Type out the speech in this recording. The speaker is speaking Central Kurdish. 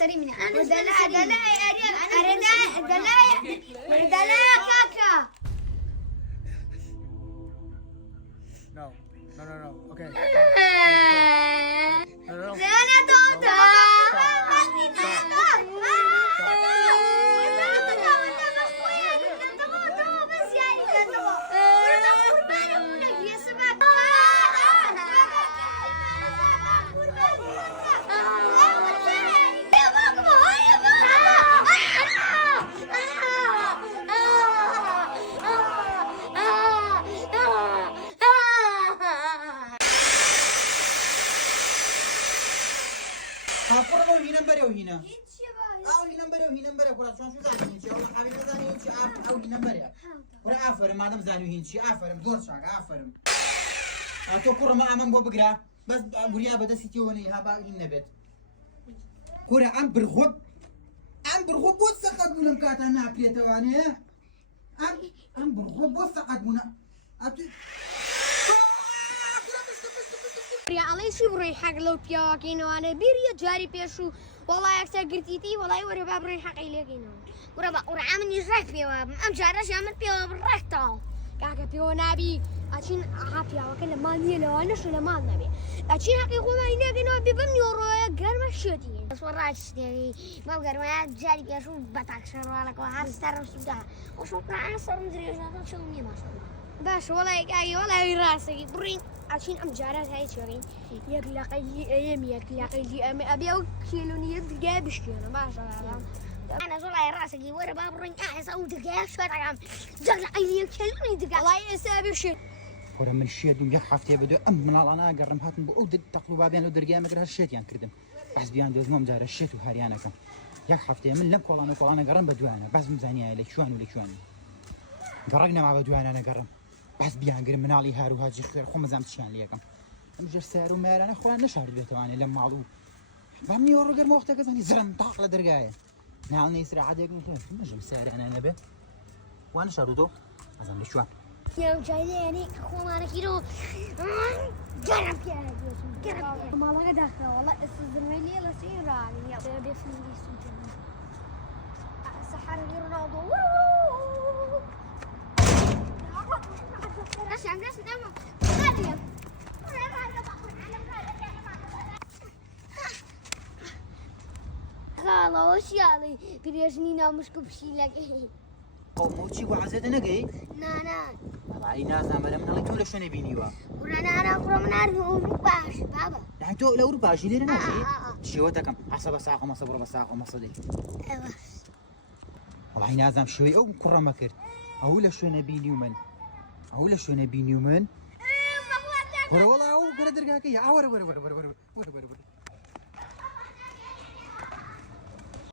سري مني دلع كاكا. No. Okay. أنا توتا. هاپورا بو هینم بره و هینا. آو هینم بره برا چون شو زنی هینچی. الله حبیب زنی هینچی آو هینم بره. برا آفرم مادام زنی هینچی آفرم دور شاگ آفرم. تو کورا ما امام بو بگرا بس بریا بده سیتی ونی ها با این نبت. کورا ام برخوب بود سقط بولم کاتا ناپیت وانی. ام برخوب بود سقط بونا. يا الله شو بروي حق لو بياكينو أنا بيري جاري بيشو والله أكثر قرتيتي والله ورا بابروي حق إليكينو ورا عامل يزرق بيوا أم جارش عامل بيوا بالركتة كاكا بيوا نبي أشين عافية وكنا ما نيلو أنا شو لما نبي أشين حقيقة ما إليكينو بيبم يورو قرم شدين بس ورا أشتري ما بقرم جاري بيشو بتاكسر ولا كوا هارستر وسودا وشو كان صار مدري إيش شو مني ما شاء الله باش والله كاي والله راسي برين عشان أم جارات هاي شغين يقلقي يقلقي أبي أو كيلوني يدقى بشكيلو ما شاء الله أنا زولا راسي ورا باب رين أحس أو دقى شوية عم يقلقي لي كيلوني دقى الله يسابي شيء ورا من الشيء دوم يح حفتي بدو أم من الأنا قرم هاتن بأود تقلو بابين لو درجة مقدر هالشيء يعني كردم بس بيان دوز مم جار الشيء وهاريانا كم يح حفتي من لم كولانا قرم بدوانا بس مزانية لك شوان قرقنا مع بدوانا أنا قرم بس بيان قرم من علي هارو هاجي خير خو مزام تشان ليكم مجر سعر ومال أنا أخوان نشهر بيتواني لما علو فهمني ورا قرم وقتها كذا زرم طاق لدرجة نعلني يسرع عادي يقول خير مجر سعر أنا نبي وأنا شردو أزم لشوان يوم جاي يعني أخوان أنا كيلو جرب يا جرب ما لقى داخل والله استزمني لا سيراني يا بيفني سوتي سحر رونالدو خاله وش يالي بريجني نامش كبشي لك أو موتشي وعزت أنا جاي نانا والله ناس عمله من الله كله شنو بينيوا أنا أقرأ من أوروبا بابا نحن تو الأوروبا شيء لنا شيء شو تكم حسب ساعة ما صبر بساعة ما صدق أيوة والله نازم شوي أو كرة ما كرت أقول شو نبيني ومن ورا والله أو كرة درجة كي ورا